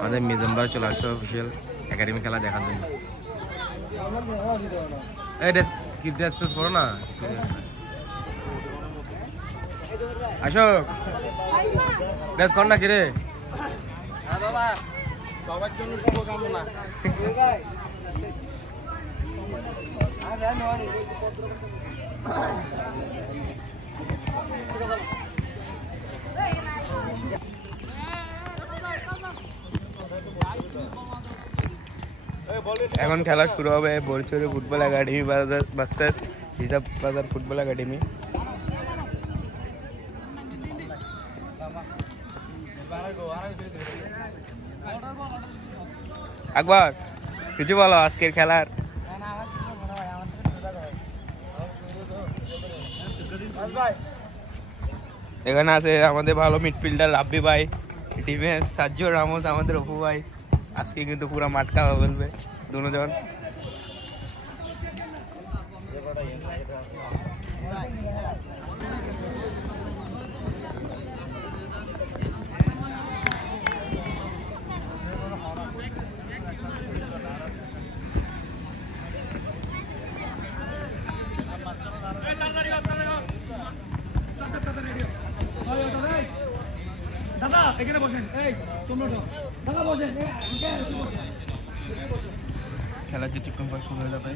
আমাদের মেজম্বার চলে আসছে অফিসিয়াল একাডেমি খেলা দেখার জন্য। এই ড্রেস কি ড্রেস টেস করো না অশোক, ড্রেস কর না কি রে? হ্যাঁ দাদা, সবার জন্য শুভকামনা। এখন খেলা শুরু হবে বরিচুরি ফুটবল একাডেমি ভার্সেস হিসাব বাজার ফুটবল একাডেমি। আকবর কিছু বলো আজকের খেলার। এখানে আছে আমাদের ভালো মিডফিল্ডার রাব্বি ভাই, টিমে সাজ্জু রামোস আমাদের অপু ভাই। আজকে কিন্তু পুরো মাঠ খাওয়া বলবে দুজন। দাদা এখানে বসেন, এই তোমরা দাদা বসেন, খেলা কিছুক্ষণ পর শুরু হয়ে যাবে।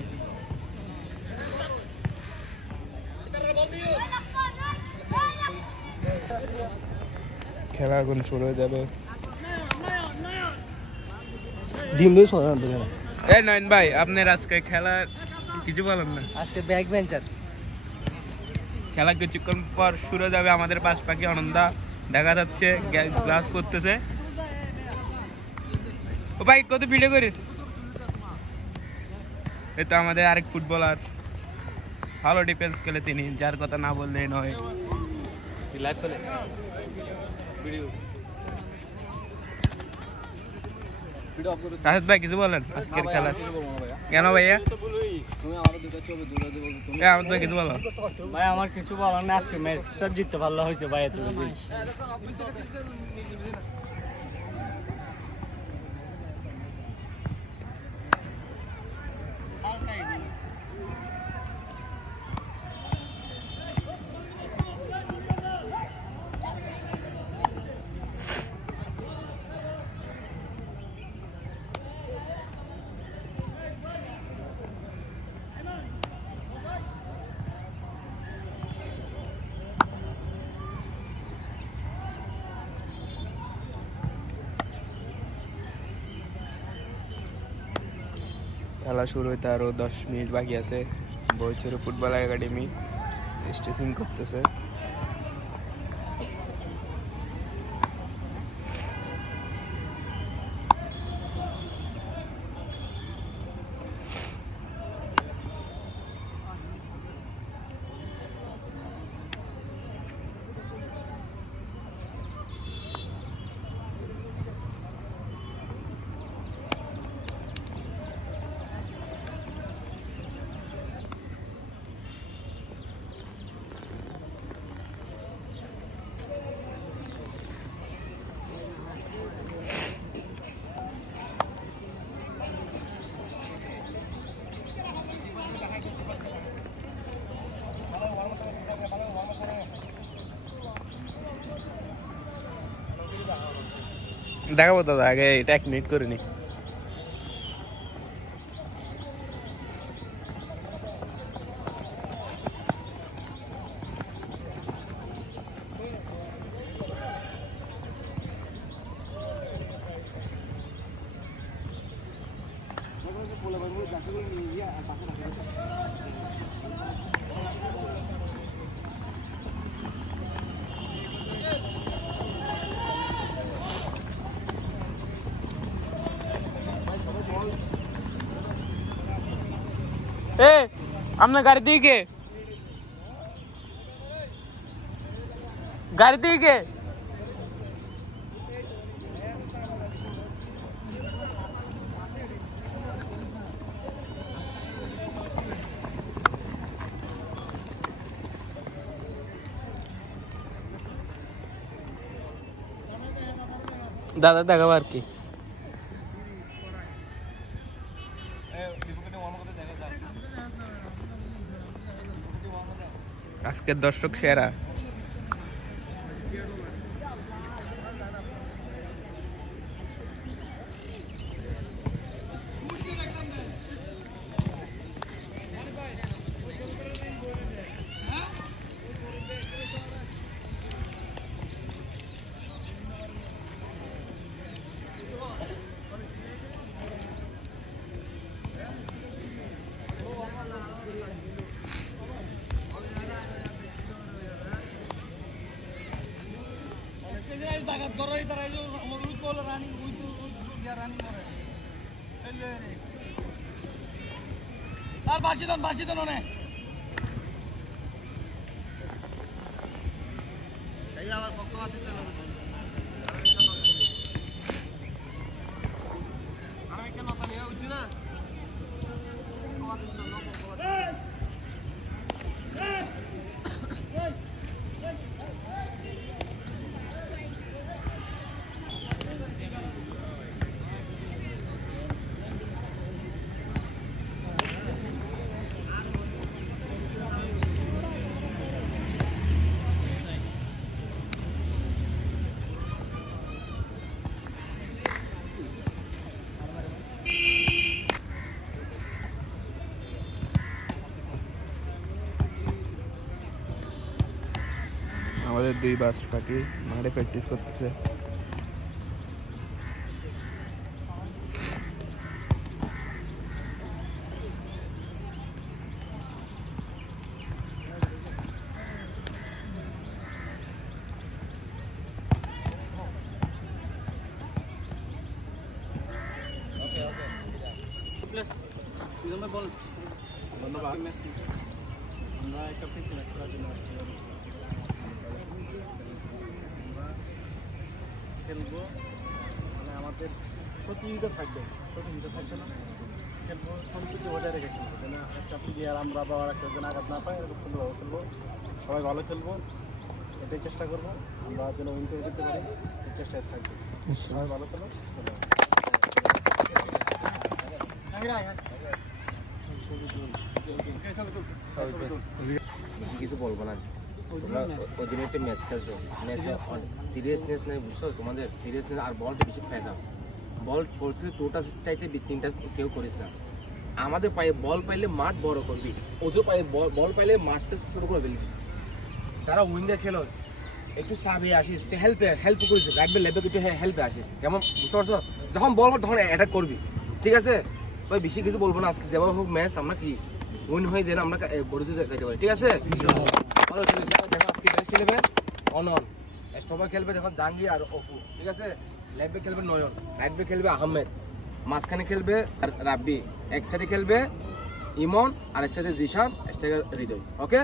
খেলা এখন শুরু হয়ে যাবে। নয়ন ভাই আপনার আজকে খেলার কিছু বলেন না। আজকে ব্যাক বেঞ্চার খেলা কিছুক্ষণ পর শুরু হয়ে যাবে। আমাদের পাশ পাখি আনন্দা দেখা যাচ্ছে গ্লাস করতেছে। ও ভাই কত ভিডিও করি। এই তো আমাদের আরেক ফুটবলার, ভালো ডিফেন্স খেলে তিনি, যার কথা না বললেই নয়। লাইভ চলে ভিডিও। রাশেদ ভাই কিছু বলেন আজকের খেলা। কেন ভাইয়া? আমার তো কিছু বলো ভাই। আমার কিছু বলার না, আজকে ম্যাচটা জিততে ভালো হয়েছে ভাই। খেলা শুরু হইতে আরো 10 মিনিট বাকি আছে। বরিচুরি ফুটবল একাডেমি স্টেচিং করতেছে। দেখাবো দাদা, আগে এটা 1 মিনিট করে নি। আপনার গাড়ি দিয়ে গাড়ি দিয়ে দাদা দেখাবো আর কি। আজকের দর্শক সেরা। স্যার বাসি দেন অনেক আমাদের দুই বাস পাখি মাঠে প্র্যাকটিস করতেছে। ধন্যবাদ। আমরা একটা ফিটনেস করার জন্য আসছি। আমরা খেলবো, মানে আমাদের প্রতিযোগিতা থাকবে না, খেলবো সম্প্রীতি বজায় রেখে খেলবো, যেন একটা প্লেয়ার আমরা বা আর একটা যেন আঘাত না পাই, এরকম সুন্দরভাবে খেলবো, সবাই ভালো খেলবো, এটাই চেষ্টা করবো আমরা যেন উইন করে দিতে পারি, এই চেষ্টায় থাকবো। সবাই ভালো খেলো। কিছু বলবো না, তোমরা ওই দিন একটা ম্যাচ খেলছো, ম্যাচে সিরিয়াসনেস নেই, বুঝছো? তোমাদের সিরিয়াসনেস আর বলটা বেশি ফ্যাস আছে। বল বলছে টোটা চাইতে তিনটা কেউ করিস না। আমাদের পায়ে বল পাইলে মাঠ বড় করবি, ওদের পায়ে বল পাইলে মাঠটা ছোট করে ফেলবি। যারা উইঙ্গার খেলো একটু সাবে আসিস, হেল্প করিস, রাখবে লেবে একটু হেল্পে আসিস, কেমন বুঝতে পারছো? যখন বল তখন অ্যাটাক করবি, ঠিক আছে? ওই বেশি কিছু বলবো না, আজকে যেভাবে হোক ম্যাচ আমরা কি উইন হয়ে যেন আমরা বড়িতে যাইতে পারি, ঠিক আছে? ভালো খেলেছে। দেখো আজকে ম্যাচ খেলবে অনন, স্টপার খেলবে দেখুন জাহাঙ্গীর আর অফু, ঠিক আছে? লেফট ব্যাক খেলবে নয়ন, রাইট ব্যাক খেলবে আহমেদ, মাঝখানে খেলবে রাব্বি, এক সাইডে খেলবে ইমন, আর এক সাইডে জিশান, স্ট্রাইকার হৃদয়। ওকে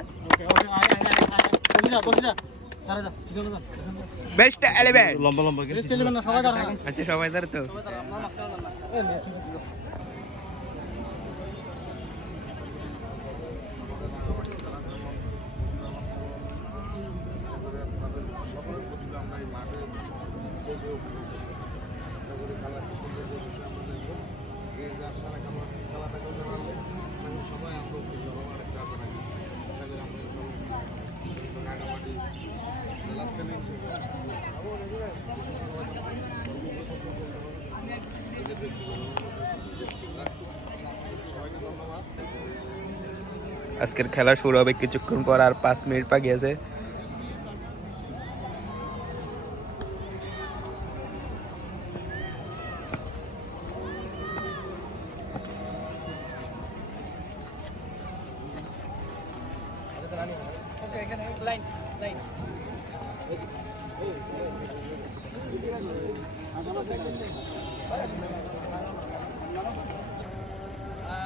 বেস্ট 11 লম্বা সবাই দাঁড়ান। আচ্ছা সবাই ধরে তো আজকের খেলা শুরু হবে কিছুক্ষণ পর, আর 5 মিনিট বাকি আছে।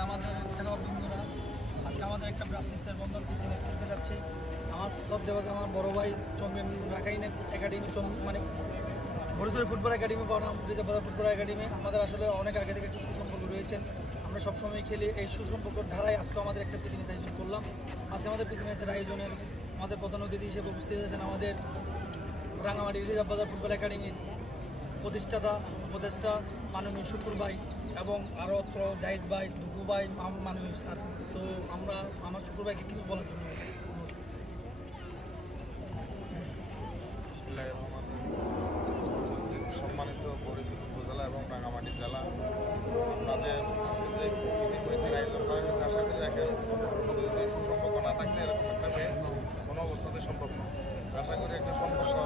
আমাদের খেলোয়াড় বন্ধুরা, আজকে আমাদের একটা ভ্রাতৃত্বের বন্ধন প্রীতি ম্যাচ খেলতে যাচ্ছে। আমার সব দেওয়া আমার বড় ভাই চম্বিয়ান রাখাইনের একাডেমি, মানে বরিশাল ফুটবল একাডেমি, বনাম রিজার্ভ বাজার ফুটবল একাডেমি। আমাদের আসলে অনেক আগে থেকে একটু সুসম্পর্ক রয়েছেন, আমরা সবসময় খেলি। এই সুসম্পর্কের ধারায় আজকে আমাদের একটা প্রীতি ম্যাচ আয়োজন করলাম। আজকে আমাদের প্রীতি ম্যাচের আয়োজনের আমাদের প্রধান অতিথি হিসেবে উপস্থিত আছেন আমাদের রাঙামাটি রিজার্ভ বাজার ফুটবল একাডেমির প্রতিষ্ঠাতা উপদেষ্টা মাননীয় শুকুর ভাই এবং আরও জাহিদ ভাই, দুগু ভাই, মাননীয় স্যার। তো আমরা আমার শুকুর ভাইকে কিছু বলার জন্য সম্মানিত বরিশাল উপজেলা এবং রাঙামাটি জেলা, আপনাদের আজকে যে ম্যাচের আয়োজন করা হয়েছে, আশা করি একের মধ্যে যদি সুসম্পর্ক না থাকলে এরকম একটা ম্যাচ কোনো অবস্থাতে সম্ভব না। আশা করি একটা সম্পর্ক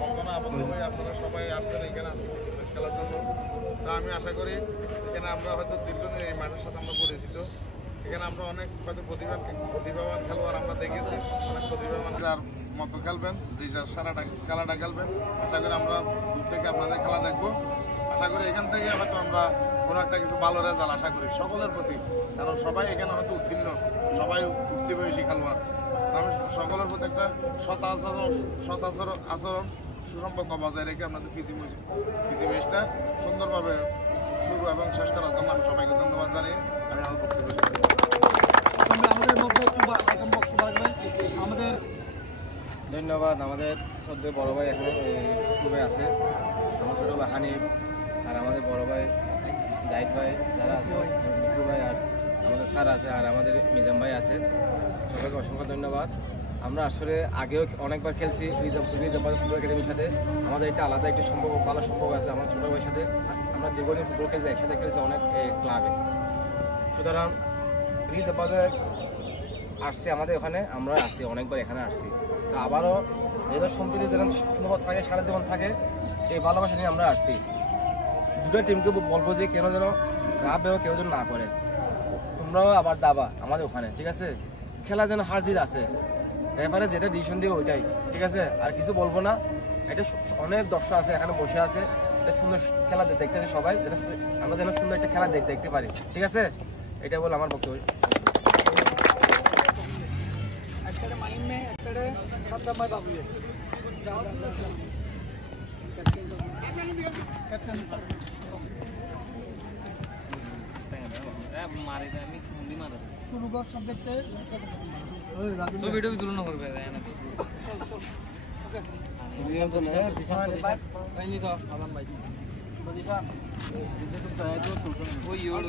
বন্ধনা আবদ্ধ হয়ে আপনারা সবাই আসছেন এখানে আজকে ম্যাচ খেলার জন্য। তা আমি আশা করি এখানে আমরা হয়তো দীর্ঘদিন এই মাঠের সাথে আমরা পরিচিত, এখানে আমরা অনেক হয়তো প্রতিভাবান খেলোয়াড় আমরা দেখেছি, অনেক প্রতিভাবান যার মতো খেলবেন, যে যার সারাটা খেলাটা খেলবেন। আশা করি আমরা দূর থেকে আপনাদের খেলা দেখবো। আশা করি এখান থেকে হয়তো আমরা কোনো একটা কিছু ভালো রেজাল্ট আশা করি সকলের প্রতি, কারণ সবাই এখানে হয়তো উত্তীর্ণ, সবাই উঠতে বয়সী খেলোয়াড়। আমি সকলের প্রতি একটা সৎ আচরণ সুসম্পর্ক বজায় রেখে আপনাদের প্রীতি ম্যাচটা সুন্দরভাবে শুরু এবং শেষ করার জন্য আমি সবাইকে ধন্যবাদ জানিয়ে আমি আমার বক্তব্য আমাদের মধ্যে একটু আমাদের ধন্যবাদ। আমাদের সদ্য বড় ভাই এখানে শুকুর ভাই আছে, আমার ছোটো ভাই হানিফ, আর আমাদের বড় ভাই জাহিদ ভাই যারা আছে, বিকু ভাই, আর আমাদের স্যার আছে, আর আমাদের মিজাম ভাই আছে। সবাইকে অসংখ্য ধন্যবাদ। আমরা আসলে আগেও অনেকবার খেলছি রিজার্ভ ফুটবল একাডেমির সাথে। আমাদের একটা আলাদা একটা সম্পর্ক, ভালো সম্পর্ক আছে আমার ছোটো ভাইয়ের সাথে। আমরা দীর্ঘদিন ফুটবল খেলছি, একসাথে খেলছি অনেক ক্লাবে। সুতরাং রিজার্ভ আসছে আমাদের ওখানে, আমরা আসছি অনেকবার এখানে আসছি। তো আবারও এদের সম্প্রীতি যেন সুন্দর থাকে, সারা জীবন থাকে, এই ভালোবাসা নিয়ে আমরা আসছি। দুটো টিমকে বলবো যে কেন যেন রাব কেউ যেন না করে, তোমরাও আবার যাবা আমাদের ওখানে, ঠিক আছে? খেলা যেন হার জিত আছে, রেফারে যেটা ডিসিশন দিয়ে ওইটাই, ঠিক আছে? আর কিছু বলবো না। এটা অনেক দর্শক আছে এখানে বসে আছে, এটা সুন্দর খেলা দেখতে আছে সবাই, যেন আমরা যেন সুন্দর একটা খেলা দেখতে পারি, ঠিক আছে? এটা বলে আমার বক্তব্য। माइंड में सब दबाई बाबू है कैप्टन मारे আমি খুন্ডি মারা শুরু কর সব দেখতে সব ভিডিও তুলনা করবে ওকে ভিডিও তো না ভাই নি সব আদান ভাই পজিশন ওই ইউর